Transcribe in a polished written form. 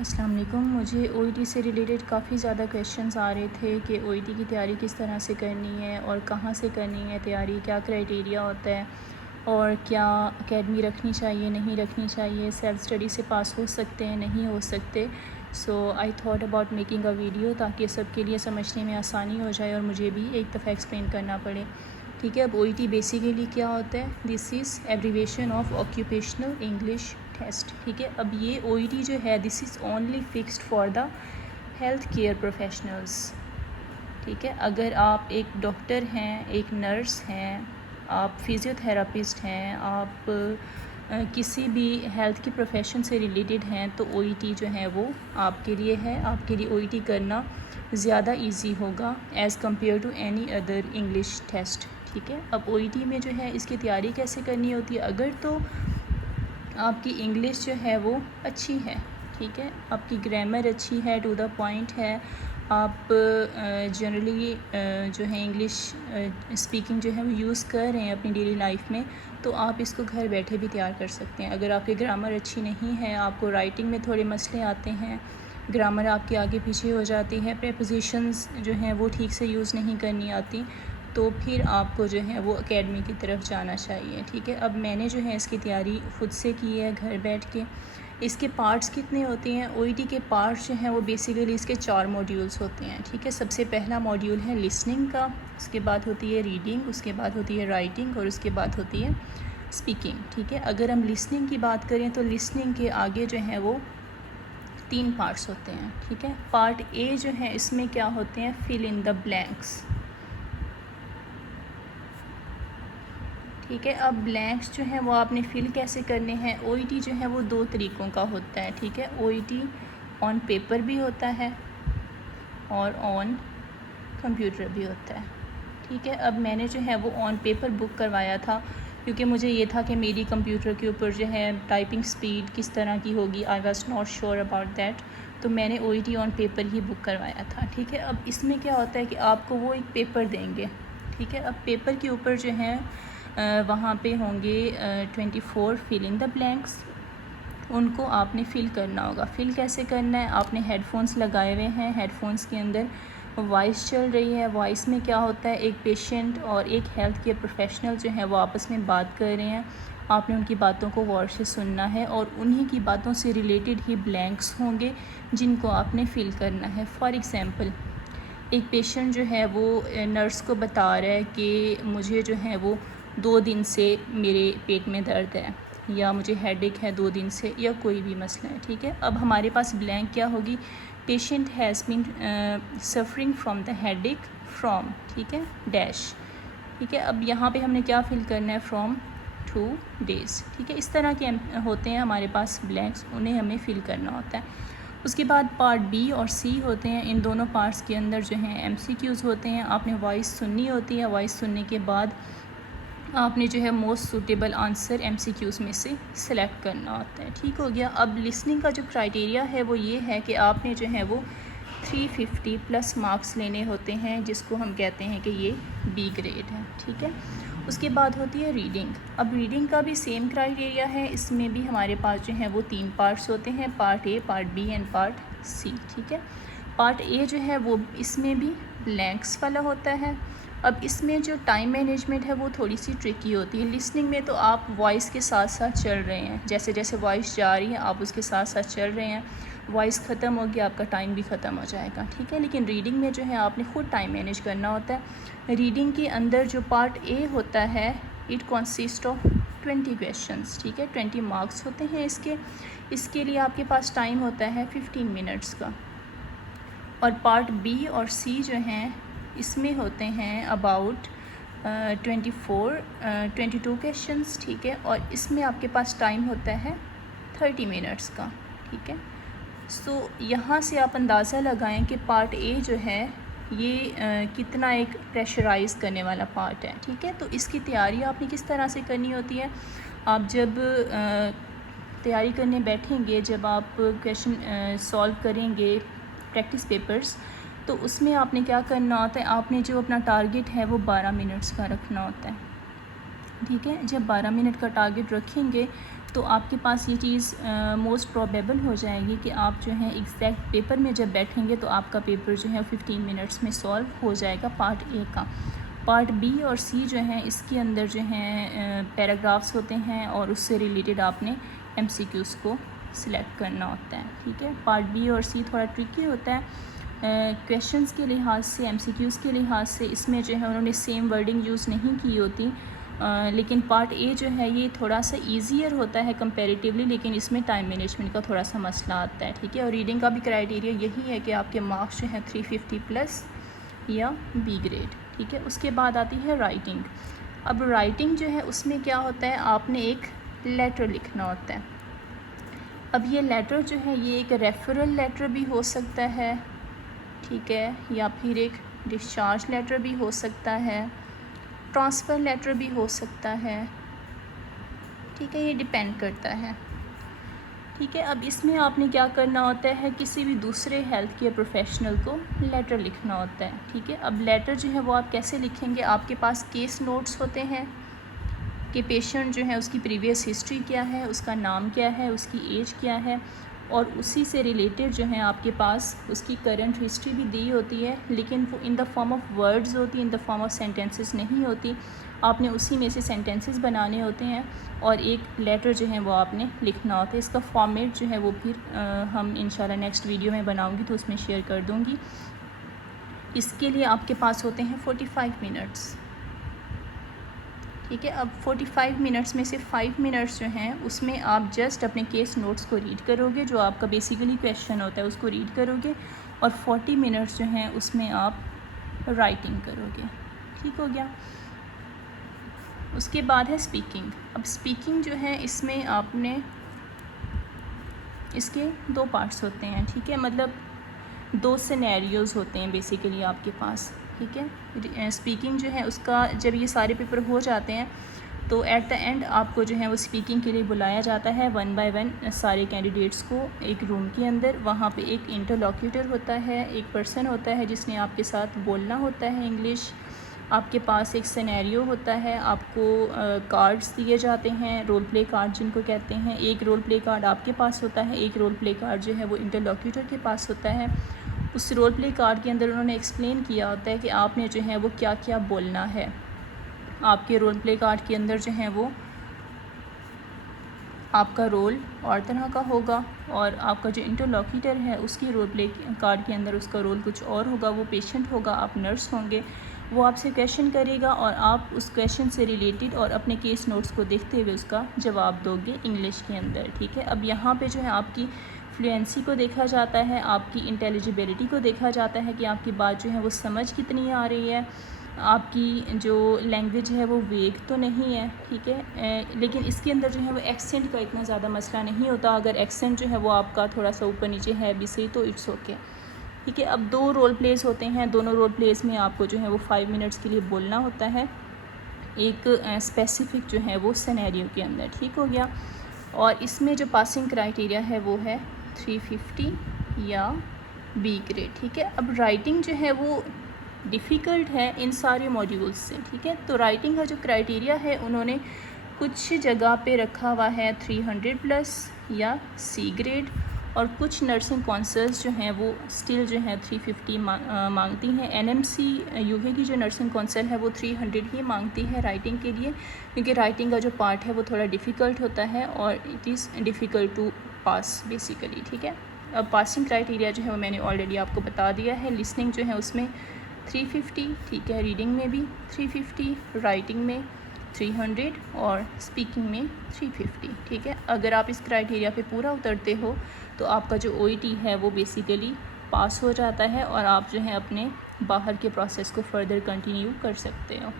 अस्सलाम वालेकुम। मुझे ओईटी से रिलेटेड काफ़ी ज़्यादा क्वेश्चंस आ रहे थे कि ओईटी की तैयारी किस तरह से करनी है और कहाँ से करनी है तैयारी, क्या क्राइटेरिया होता है और क्या एकेडमी रखनी चाहिए नहीं रखनी चाहिए, सेल्फ स्टडी से पास हो सकते हैं नहीं हो सकते। So I thought about making a video ताकि सबके लिए समझने में आसानी हो जाए और मुझे भी एक दफ़ा एक्सप्लेन करना पड़े। ठीक है, अब ओईटी बेसिकली क्या होता है? This is abbreviation of occupational English test. ठीक है, अब ये ओईटी जो है this is only fixed for the health care professionals. ठीक है, अगर आप एक डॉक्टर हैं, एक नर्स हैं, आप फिज़ियोथेरापिस्ट हैं, आप किसी भी हेल्थ की प्रोफेशन से रिलेटेड हैं तो ओईटी जो है वो आपके लिए है। आपके लिए ओईटी करना ज़्यादा इजी होगा as compare to any other English test. ठीक है, अब ओईटी में जो है इसकी तैयारी कैसे करनी होती है? अगर तो आपकी इंग्लिश जो है वो अच्छी है, ठीक है, आपकी ग्रामर अच्छी है, टू द पॉइंट है, आप जनरली जो है इंग्लिश स्पीकिंग जो है वो यूज़ कर रहे हैं अपनी डेली लाइफ में, तो आप इसको घर बैठे भी तैयार कर सकते हैं। अगर आपकी ग्रामर अच्छी नहीं है, आपको राइटिंग में थोड़े मसले आते हैं, ग्रामर आपकी आगे पीछे हो जाती है, प्रीपोजिशंस जो हैं वो ठीक से यूज़ नहीं करनी आती, तो फिर आपको जो है वो एकेडमी की तरफ जाना चाहिए। ठीक है, अब मैंने जो है इसकी तैयारी ख़ुद से की है घर बैठ के। इसके पार्ट्स कितने होते हैं? ओईटी के पार्ट्स जो हैं वो बेसिकली इसके 4 मॉड्यूल्स होते हैं। ठीक है, सबसे पहला मॉड्यूल है लिसनिंग का, उसके बाद होती है रीडिंग, उसके बाद होती है राइटिंग और उसके बाद होती है स्पीकिंग। ठीक है, अगर हम लिसनिंग की बात करें तो लिसनिंग के आगे जो है वो 3 पार्ट्स होते हैं। ठीक है, पार्ट ए जो है इसमें क्या होते हैं? Fill in the blanks. ठीक है, अब ब्लैंक्स जो हैं वो आपने फिल कैसे करने हैं? ओईटी जो है वो 2 तरीक़ों का होता है। ठीक है, ओईटी ऑन पेपर भी होता है और ऑन कंप्यूटर भी होता है। ठीक है, अब मैंने जो है वो ऑन पेपर बुक करवाया था क्योंकि मुझे ये था कि मेरी कंप्यूटर के ऊपर जो है टाइपिंग स्पीड किस तरह की होगी, I was not sure about that, तो मैंने OET on paper he book करवाया था। ठीक है, अब इसमें क्या होता है कि आपको वो एक पेपर देंगे। ठीक है, अब पेपर के ऊपर जो है वहाँ पे होंगे 24 फिल इन द ब्लैंक्स, उनको आपने फ़िल करना होगा। फ़िल कैसे करना है? आपने हेडफोन्स लगाए हुए हैं, हेडफोन्स के अंदर वॉइस चल रही है। वॉइस में क्या होता है? एक पेशेंट और एक हेल्थ केयर प्रोफेशनल जो है वो आपस में बात कर रहे हैं, आपने उनकी बातों को गौर से सुनना है और उन्हीं की बातों से रिलेटेड ही ब्लैंक्स होंगे जिनको आपने फ़िल करना है। फॉर एग्ज़ाम्पल, एक पेशेंट जो है वो नर्स को बता रहा है कि मुझे जो है वो 2 दिन से मेरे पेट में दर्द है या मुझे हेडेक है 2 दिन से, या कोई भी मसला है। ठीक है, अब हमारे पास ब्लैंक क्या होगी? Patient has been suffering from the headache from, ठीक है, डैश। ठीक है, अब यहाँ पे हमने क्या फ़िल करना है? From 2 days. ठीक है, इस तरह के होते हैं हमारे पास ब्लैंक्स, उन्हें हमें फ़िल करना होता है। उसके बाद पार्ट बी और सी होते हैं। इन दोनों पार्ट्स के अंदर जो हैं एमसीक्यूज़ होते हैं। आपने वॉइस सुननी होती है, वॉइस सुनने के बाद आपने जो है मोस्ट सूटेबल आंसर एमसीक्यूज़ में से सिलेक्ट करना होता है। ठीक हो गया। अब लिसनिंग का जो क्राइटेरिया है वो ये है कि आपने जो है वो 350 प्लस मार्क्स लेने होते हैं, जिसको हम कहते हैं कि ये बी ग्रेड है। ठीक है, उसके बाद होती है रीडिंग। अब रीडिंग का भी सेम क्राइटेरिया है, इसमें भी हमारे पास जो है वो 3 पार्ट्स होते हैं, part A, part B and part C. ठीक है, पार्ट ए जो है वो इसमें भी ब्लैंक्स वाला होता है। अब इसमें जो टाइम मैनेजमेंट है वो थोड़ी सी ट्रिकी होती है। लिसनिंग में तो आप वॉइस के साथ साथ चल रहे हैं, जैसे जैसे वॉइस जा रही है आप उसके साथ साथ चल रहे हैं, वॉइस ख़त्म होगी आपका टाइम भी ख़त्म हो जाएगा। ठीक है, लेकिन रीडिंग में जो है आपने ख़ुद टाइम मैनेज करना होता है। रीडिंग के अंदर जो पार्ट ए होता है इट कंसिस्ट ऑफ 20 क्वेश्चंस। ठीक है, 20 मार्क्स होते हैं इसके लिए आपके पास टाइम होता है 15 मिनट्स का। और पार्ट बी और सी जो हैं इसमें होते हैं अबाउट 22 क्वेश्चंस। ठीक है, और इसमें आपके पास टाइम होता है 30 मिनट्स का। ठीक है, सो यहाँ से आप अंदाज़ा लगाएं कि पार्ट ए जो है ये कितना एक प्रेशराइज़ करने वाला पार्ट है। ठीक है, तो इसकी तैयारी आपने किस तरह से करनी होती है? आप जब तैयारी करने बैठेंगे, जब आप क्वेश्चन सॉल्व करेंगे प्रैक्टिस पेपर्स, तो उसमें आपने क्या करना होता है? आपने जो अपना टारगेट है वो 12 मिनट्स का रखना होता है। ठीक है, जब 12 मिनट का टारगेट रखेंगे तो तो आपके पास ये चीज़ मोस्ट प्रोबेबल हो जाएगी कि आप जो है एग्जैक्ट पेपर में जब बैठेंगे तो आपका पेपर जो है 15 मिनट्स में सॉल्व हो जाएगा पार्ट ए का। पार्ट बी और सी जो है इसके अंदर जो है पैराग्राफ्स होते हैं और उससे रिलेटेड आपने एमसीक्यूज़ को सिलेक्ट करना होता है, ठीक है। पार्ट बी और सी थोड़ा ट्रिकी होता है क्वेश्चंस के लिहाज से, एमसीक्यूज़ के लिहाज से। इसमें जो है उन्होंने सेम वर्डिंग यूज़ नहीं की होती, लेकिन पार्ट ए जो है ये थोड़ा सा ईजियर होता है कंपैरेटिवली, लेकिन इसमें टाइम मैनेजमेंट का थोड़ा सा मसला आता है, ठीक है। और रीडिंग का भी क्राइटेरिया यही है कि आपके मार्क्स जो हैं 350 प्लस या बी ग्रेड, ठीक है। उसके बाद आती है राइटिंग। अब राइटिंग जो है उसमें क्या होता है, आपने एक लेटर लिखना होता है। अब ये लेटर जो है ये एक रेफरल लेटर भी हो सकता है, ठीक है, या फिर एक डिस्चार्ज लेटर भी हो सकता है, ट्रांसफ़र लेटर भी हो सकता है, ठीक है। ये डिपेंड करता है, ठीक है। अब इसमें आपने क्या करना होता है, किसी भी दूसरे हेल्थ केयर प्रोफेशनल को लेटर लिखना होता है, ठीक है। अब लेटर जो है वो आप कैसे लिखेंगे, आपके पास केस नोट्स होते हैं कि पेशेंट जो है उसकी प्रीवियस हिस्ट्री क्या है, उसका नाम क्या है, उसकी एज क्या है, और उसी से रिलेटेड जो है आपके पास उसकी करंट हिस्ट्री भी दी होती है, लेकिन वो in the form of words होती है, in the form of sentences नहीं होती। आपने उसी में से सेंटेंसेस बनाने होते हैं और एक लेटर जो है वो आपने लिखना होता है। इसका फॉर्मेट जो है वो फिर हम इंशाल्लाह नेक्स्ट वीडियो में बनाऊंगी तो उसमें शेयर कर दूंगी। इसके लिए आपके पास होते हैं 45 मिनट्स, ठीक है। अब 45 मिनट्स में से 5 मिनट्स जो हैं उसमें आप जस्ट अपने केस नोट्स को रीड करोगे, जो आपका बेसिकली क्वेश्चन होता है उसको रीड करोगे, और 40 मिनट्स जो हैं उसमें आप राइटिंग करोगे, ठीक हो गया। उसके बाद है स्पीकिंग। अब स्पीकिंग जो है इसमें आपने इसके 2 पार्ट्स होते हैं, ठीक है, मतलब 2 सिनेरियोज़ होते हैं बेसिकली आपके पास, ठीक है। स्पीकिंग जो है उसका जब ये सारे पेपर हो जाते हैं तो एट द एंड आपको जो है वो स्पीकिंग के लिए बुलाया जाता है 1 बाय 1 सारे कैंडिडेट्स को एक रूम के अंदर। वहाँ पे एक इंटरलॉक्यूटर होता है, एक पर्सन होता है जिसने आपके साथ बोलना होता है इंग्लिश। आपके पास एक सिनेरियो होता है, आपको कार्ड्स दिए जाते हैं, रोल प्ले कार्ड जिनको कहते हैं। एक रोल प्ले कार्ड आपके पास होता है, एक रोल प्ले कार्ड जो है वो इंटरलॉक्यूटर के पास होता है। उस रोल प्ले कार्ड के अंदर उन्होंने एक्सप्लेन किया होता है कि आपने जो है वो क्या क्या बोलना है। आपके रोल प्ले कार्ड के अंदर जो है वो आपका रोल और तरह का होगा, और आपका जो इंटरलॉक्यूटर है उसकी रोल प्ले कार्ड के अंदर उसका रोल कुछ और होगा। वो पेशेंट होगा, आप नर्स होंगे, वो आपसे क्वेश्चन करेगा और आप उस क्वेश्चन से रिलेटेड और अपने केस नोट्स को देखते हुए उसका जवाब दोगे इंग्लिश के अंदर, ठीक है। अब यहाँ पे जो है आपकी फ्लुएंसी को देखा जाता है, आपकी इंटेलिजिबिलिटी को देखा जाता है कि आपकी बात जो है वो समझ कितनी आ रही है, आपकी जो लैंग्वेज है वो वेग तो नहीं है, ठीक है। लेकिन इसके अंदर जो है वो एक्सेंट का इतना ज़्यादा मसला नहीं होता। अगर एक्सेंट जो है वो आपका थोड़ा सा ऊपर नीचे है भी सही तो इट्स ओके, ठीक है। अब 2 रोल प्लेस होते हैं, दोनों रोल प्लेस में आपको जो है वो 5 मिनट्स के लिए बोलना होता है एक स्पेसिफ़िक जो है वो सिनेरियो के अंदर, ठीक हो गया। और इसमें जो पासिंग क्राइटेरिया है वो है 350 या बी ग्रेड, ठीक है। अब राइटिंग जो है वो डिफ़िकल्ट है इन सारे मॉड्यूल्स से, ठीक है। तो राइटिंग का जो क्राइटेरिया है उन्होंने कुछ जगह पे रखा हुआ है 300 प्लस या सी ग्रेड, और कुछ नर्सिंग काउंसिल्स जो हैं वो स्टिल जो है 350 मांगती हैं। एनएमसी यूके की जो नर्सिंग काउंसिल है वो 300 ही मांगती है राइटिंग के लिए, क्योंकि राइटिंग का जो पार्ट है वो थोड़ा डिफ़िकल्ट होता है और it is difficult to pass basically, ठीक है। अब पासिंग क्राइटेरिया जो है वो मैंने ऑलरेडी आपको बता दिया है। लिसनिंग जो है उसमें 350, ठीक है, रीडिंग में भी 350, राइटिंग में 300 और स्पीकिंग में 350, ठीक है। अगर आप इस क्राइटेरिया पे पूरा उतरते हो तो आपका जो OET है वो बेसिकली पास हो जाता है और आप जो है अपने बाहर के प्रोसेस को फ़र्दर कंटिन्यू कर सकते हो।